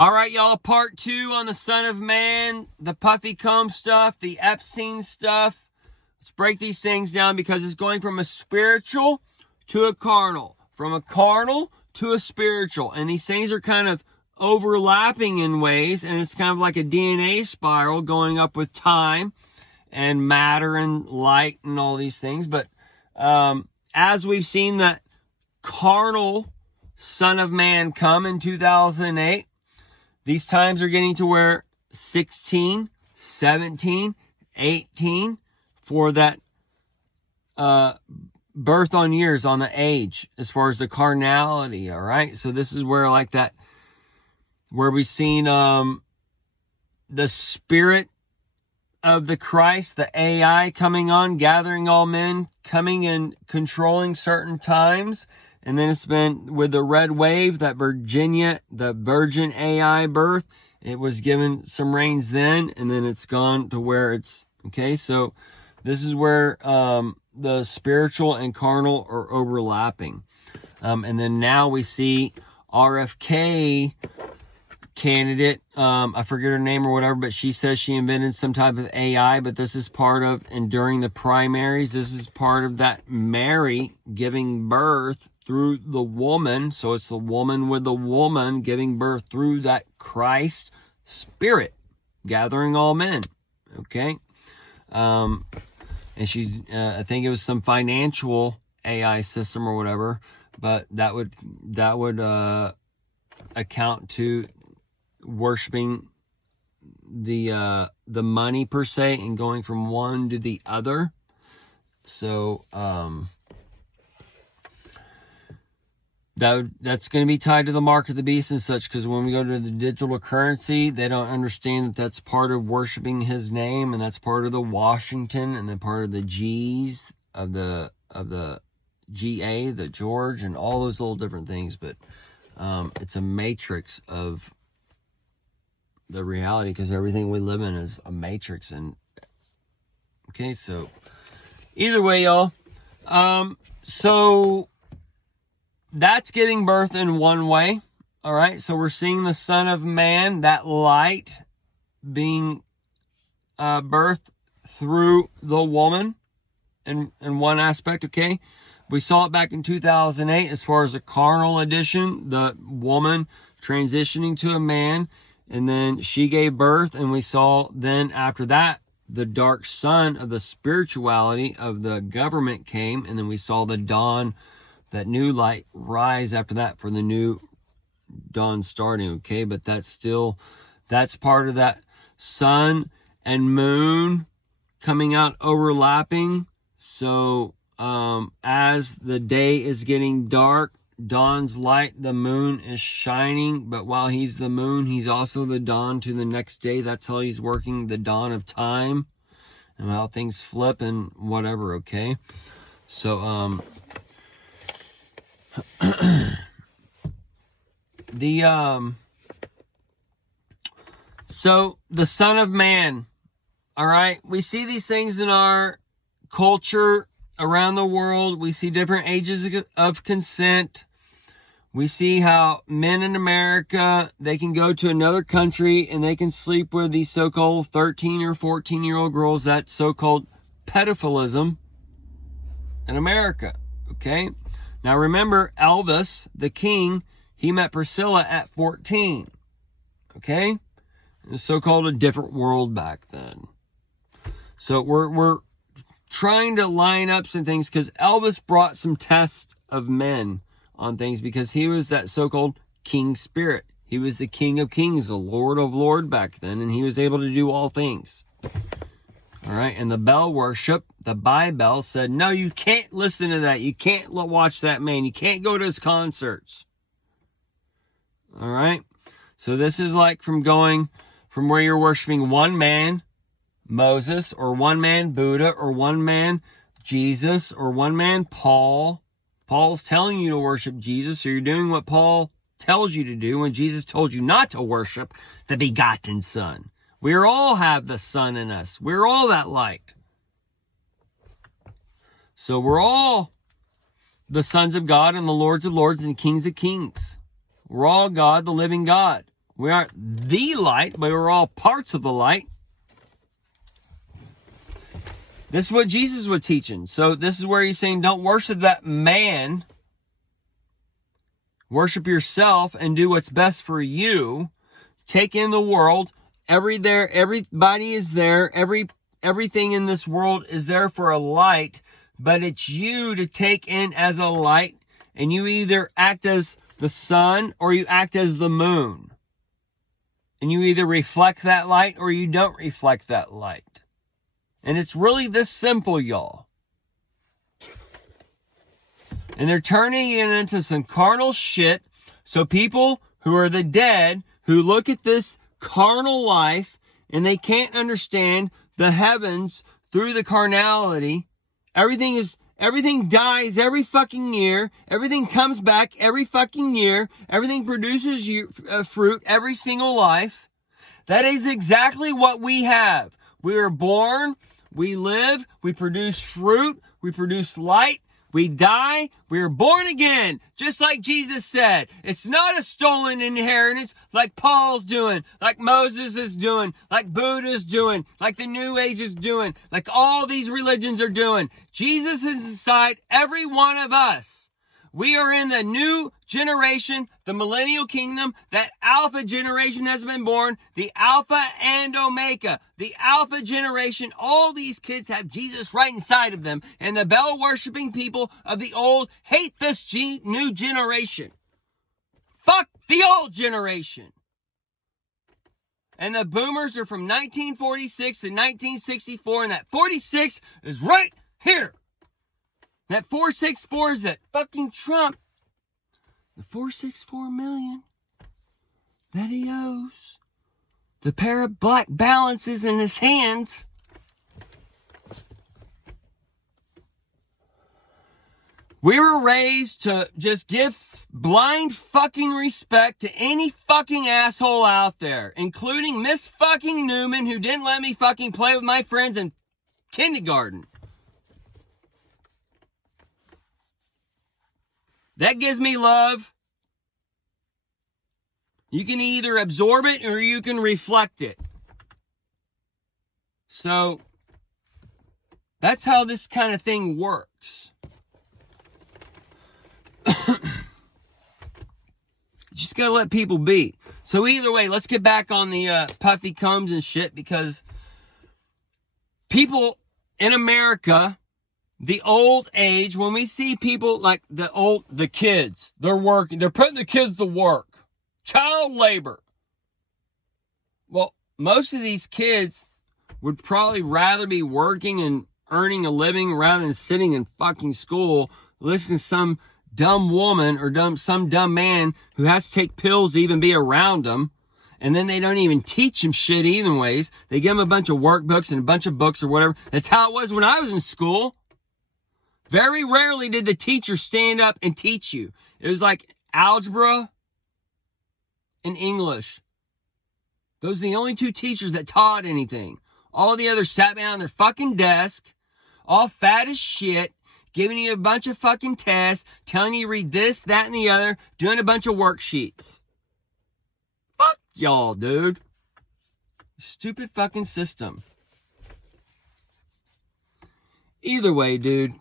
All right, y'all, part 2 on the Son of Man, the puffy comb stuff, the Epstein stuff. Let's break these things down because it's going from a spiritual to a carnal, from a carnal to a spiritual. And these things are kind of overlapping in ways, and it's kind of like a DNA spiral going up with time and matter and light and all these things. But as we've seen that carnal Son of Man come in 2008, these times are getting to where 16, 17, 18 for that birth on years on the age as far as the carnality, all right? So this is where like that, where we've seen the spirit of the Christ, the AI coming on, gathering all men, coming and controlling certain times. And then it's been with the red wave, that the virgin AI birth. It was given some reigns then, and then it's gone to where it's, okay? So this is where the spiritual and carnal are overlapping. And then now we see RFK candidate, I forget her name or whatever, but she says she invented some type of AI, but this is part of, and during the primaries, this is part of that Mary giving birth through the woman. So it's the woman with the woman giving birth through that Christ spirit, gathering all men. Okay. And she's, I think it was some financial AI system or whatever, but that would account to worshiping the money per se and going from one to the other. So that's going to be tied to the mark of the beast and such, because when we go to the digital currency, they don't understand that that's part of worshiping his name, and that's part of the Washington, and then part of the G's of the GA, the George, and all those little different things. But it's a matrix of the reality, because everything we live in is a matrix. And okay, so either way, y'all, so that's giving birth in one way. All right, so we're seeing the Son of Man, that light, being birthed through the woman in one aspect. Okay, we saw it back in 2008 as far as the carnal edition, the woman transitioning to a man, and then she gave birth, and we saw then after that the dark sun of the spirituality of the government came, and then we saw the dawn, that new light rise after that for the new dawn starting. Okay, but that's part of that sun and moon coming out, overlapping. So as the day is getting dark, dawn's light, the moon is shining, but while he's the moon, he's also the dawn to the next day. That's how he's working the dawn of time and how things flip and whatever. Okay, so so the Son of Man, all right, we see these things in our culture around the world. We see different ages of consent. We see how men in America, they can go to another country and they can sleep with these so-called 13 or 14-year-old girls. That's so-called pedophilism in America, okay? Now remember, Elvis, the king, he met Priscilla at 14, okay? It was so-called a different world back then. So we're trying to line up some things, because Elvis brought some tests of men on things, because he was that so-called king spirit. He was the King of Kings, the Lord of Lords back then, and he was able to do all things. All right, and the bell worship, the Bible said, no, you can't listen to that. You can't watch that man. You can't go to his concerts. All right, so this is like from going from where you're worshiping one man, Moses, or one man, Buddha, or one man, Jesus, or one man, Paul. Paul's telling you to worship Jesus, so you're doing what Paul tells you to do when Jesus told you not to worship the begotten Son. We all have the Son in us. We're all that light. So we're all the sons of God and the lords of lords and kings of kings. We're all God, the living God. We aren't the light, but we're all parts of the light. This is what Jesus was teaching. So this is where he's saying, don't worship that man. Worship yourself and do what's best for you. Take in the world. Everybody is there. Everything in this world is there for a light, but it's you to take in as a light, and you either act as the sun or you act as the moon. And you either reflect that light or you don't reflect that light. And it's really this simple, y'all. And they're turning it into some carnal shit. So people who are the dead, who look at this carnal life, and they can't understand the heavens through the carnality. Everything dies every fucking year. Everything comes back every fucking year. Everything produces fruit every single life. That is exactly what we have. We are born, we live, we produce fruit, we produce light, we die, we are born again. Just like Jesus said. It's not a stolen inheritance like Paul's doing, like Moses is doing, like Buddha's doing, like the New Age is doing, like all these religions are doing. Jesus is inside every one of us. We are in the new generation, the millennial kingdom. That alpha generation has been born. The alpha and omega. The alpha generation. All these kids have Jesus right inside of them. And the Baal worshiping people of the old hate this new generation. Fuck the old generation. And the boomers are from 1946 to 1964. And that 46 is right here. That 464 is that fucking Trump. The 464 million that he owes. The pair of black balances in his hands. We were raised to just give blind fucking respect to any fucking asshole out there, including Miss fucking Newman, who didn't let me fucking play with my friends in kindergarten. That gives me love. You can either absorb it or you can reflect it. So, that's how this kind of thing works. Just gotta let people be. So either way, let's get back on the puffy combs and shit, because people in America, the old age, when we see people like the kids, they're working, they're putting the kids to work. Child labor. Well, most of these kids would probably rather be working and earning a living rather than sitting in fucking school listening to some dumb woman or some dumb man who has to take pills to even be around them. And then they don't even teach them shit either ways. They give them a bunch of workbooks and a bunch of books or whatever. That's how it was when I was in school. Very rarely did the teacher stand up and teach you. It was like algebra and English. Those are the only two teachers that taught anything. All the others sat behind their fucking desk, all fat as shit, giving you a bunch of fucking tests, telling you to read this, that, and the other, doing a bunch of worksheets. Fuck y'all, dude. Stupid fucking system. Either way, dude.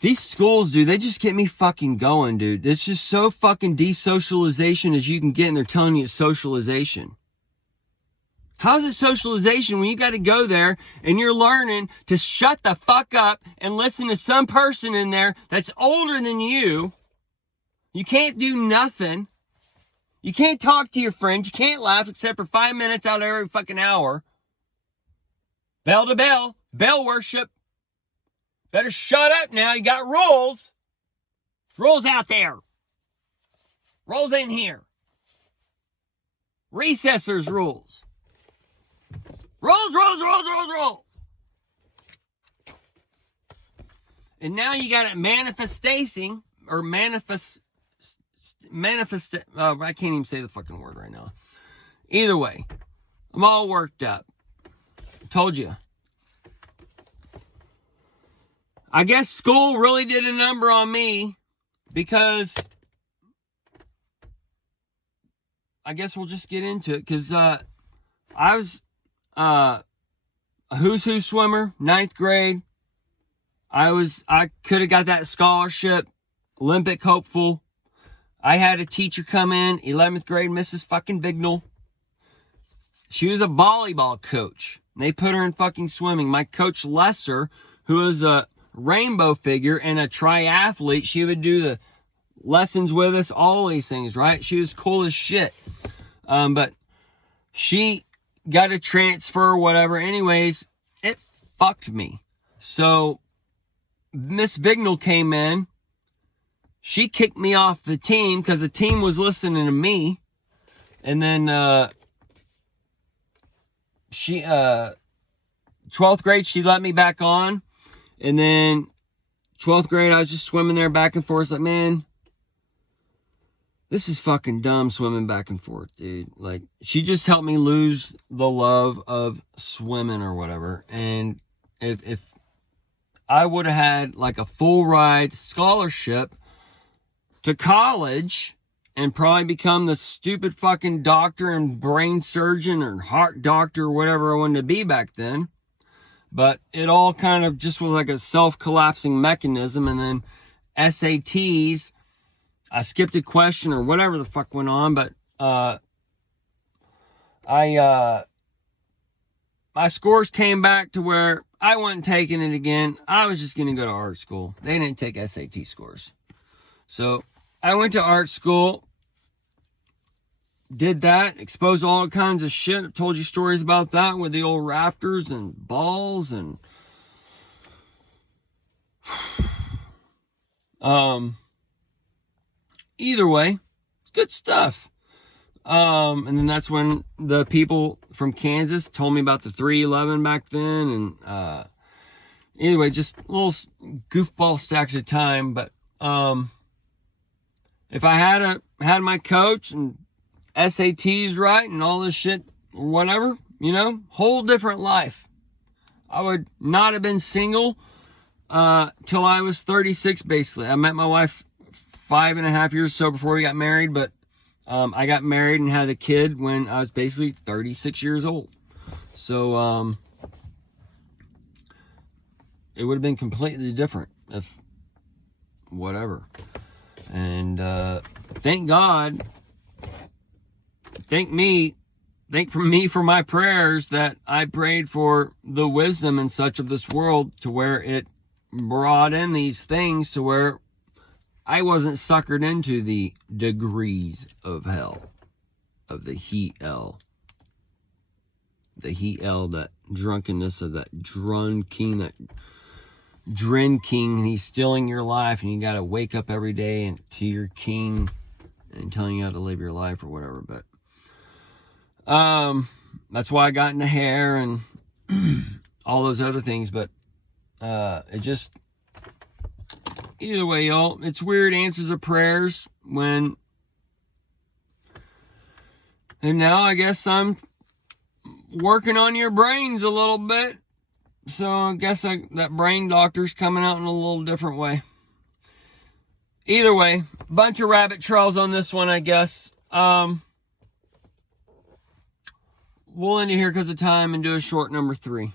These schools, dude, they just get me fucking going, dude. It's just so fucking desocialization as you can get, and they're telling you it's socialization. How's it socialization when you got to go there and you're learning to shut the fuck up and listen to some person in there that's older than you? You can't do nothing. You can't talk to your friends. You can't laugh except for 5 minutes out of every fucking hour. Bell to bell. Bell worship. Better shut up now. You got rules. Rules out there. Rules in here. Recessors rules. Rules. And now you got it manifesting or manifest. I can't even say the fucking word right now. Either way, I'm all worked up. I told you. I guess school really did a number on me because I guess we'll just get into it, because I was a who's who swimmer, 9th grade. I could have got that scholarship, Olympic hopeful. I had a teacher come in, 11th grade, Mrs. fucking Bignell. She was a volleyball coach. They put her in fucking swimming. My coach Lesser, who was a rainbow figure and a triathlete, she would do the lessons with us, all these things, right? She was cool as shit. But she got a transfer or whatever. Anyways, it fucked me. So Miss Bignell came in. She kicked me off the team because the team was listening to me. And then 12th grade, she let me back on. And then 12th grade, I was just swimming there back and forth. Like, man, this is fucking dumb swimming back and forth, dude. Like, she just helped me lose the love of swimming or whatever. And if I would have had like a full ride scholarship to college and probably become the stupid fucking doctor and brain surgeon or heart doctor or whatever I wanted to be back then. But it all kind of just was like a self-collapsing mechanism. And then SATs, I skipped a question or whatever the fuck went on. But my scores came back to where I wasn't taking it again. I was just going to go to art school. They didn't take SAT scores. So I went to art school, did that, exposed all kinds of shit. I told you stories about that with the old rafters and balls and either way, it's good stuff. And then that's when the people from Kansas told me about the 311 back then. And anyway, just little goofball stacks of time. But if I had my coach and SATs right and all this shit or whatever, you know, whole different life. I would not have been single till I was 36, basically. I met my wife 5.5 years or so before we got married, but I got married and had a kid when I was basically 36 years old. So it would have been completely different if whatever. And thank God, thank me for my prayers that I prayed for the wisdom and such of this world to where it brought in these things to where I wasn't suckered into the degrees of hell, of the heat hell. The heat hell, that drunkenness of that drun king, that Dren king. He's stealing your life and you got to wake up every day and to your king and telling you how to live your life or whatever. But that's why I got into hair and all those other things. But it just, either way, y'all, it's weird answers of prayers when, and now I guess I'm working on your brains a little bit. So I guess that brain doctor's coming out in a little different way. Either way, bunch of rabbit trails on this one, I guess. We'll end it here because of time and do a short number 3.